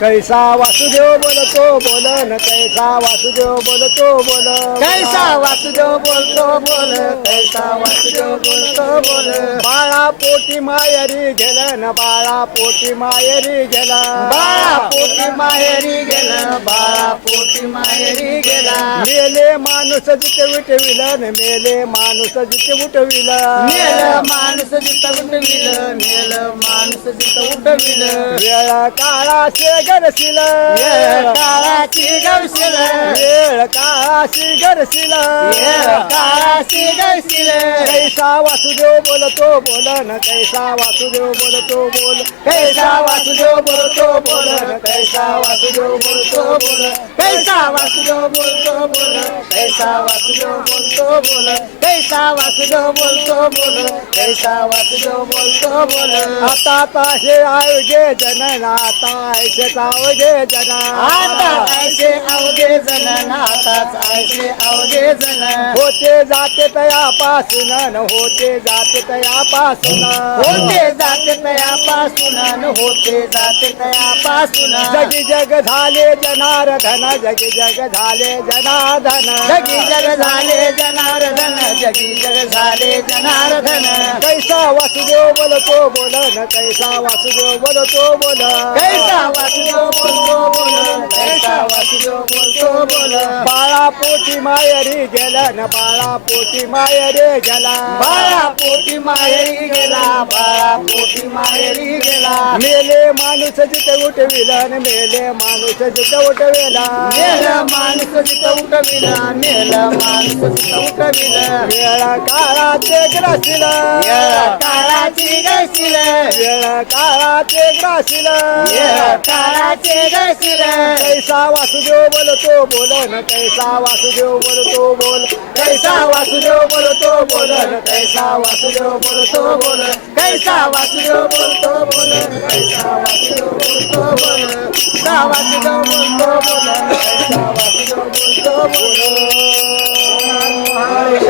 कैसा वासुदेव बोलतो बोलन कैसा वासुदेव बोलतो बोल कैसा वासुदेव बोलतो बोल कैसा वासुदेव बोलतो बोल बाळा पोटी मायरी गेलं न बाळा पोटी मायरी गेला बाळा पोटी माहेरी गेला बाळा पोटी माहेरी गेला मेले माणूस जिथे उठविलं मेले माणूस जिथे उठविलं मेल माणूस जिथं उठविलं मेल माणूस जिथं उठविलं वेळ काळाचे गरसिल वेळ काळाची गवशील वेळ काळाशी गरसिल वेळ काळाची गवशील कैसा वासुदेव बोलतो बोलन कैसा वासुदेव बोलतो बोल कैसा वासुदेव बोलतो बोल कैसा वासुदेव बोलतो बोल कैसा वासुदेव बोलतो बोल कैसा वासुदेव बोलतो बोल कैसा वासुदेव बोलतो बोल कैसा वासुदेव बोलतो बोल आता ताशे आवगे जन आता ऐसे आवगे जन आता ऐसे अवघे जण नाताच ऐसे अवघे जण होते जाते तयापासून होते जाते तयापासून होते जाते तयापासून होते जाते तयापासून जगी जग झाले जनार्दन जगी जग झाले जनार्दन जगी जग झाले जनार्दन जगी जग झाले जनार्दन कैसा वासुदेव बोलतो बोलन कैसा वासुदेव बोलतो बोल कैसा वासुदेव बोलतो बोल कैसा वासुदेव बोलतो बोल बाळा पोटी मायरी गेला न बाळा पोटी मायरी गेला बाळा पोटी माहेरी गेला बाळा पोटी माहेरी गेला मेले माणूस जिथे उठविला न मेले माणूस जिथे उठविला मेल माणूस जिथं उठविला मेल माणूस जिथं उठविला वेळ काळाचे ग्रासील येळ काळाची गैसील वेळ काळाचे ग्रासील येळ काळाचे गैसील कैसा वासुदेव बोलतो बोलन कैसा वासुदेव बोलतो बोल कैसा वासुदेव बोलतो बोल कैसा वासुदेव बोलतो बोल कैसा वासुदेव बोलतो बोल कैसा वासुदेव बोलतो बोल कैसा वासुदेव बोलतो बोल कैसा वासुदेव बोलतो बोल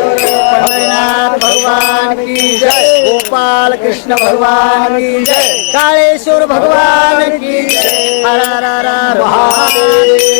पंढरीनाथ भगवान की जय गोपाल कृष्ण भगवान की जय काळेश्वर भगवान की जय हर हर हर महादेव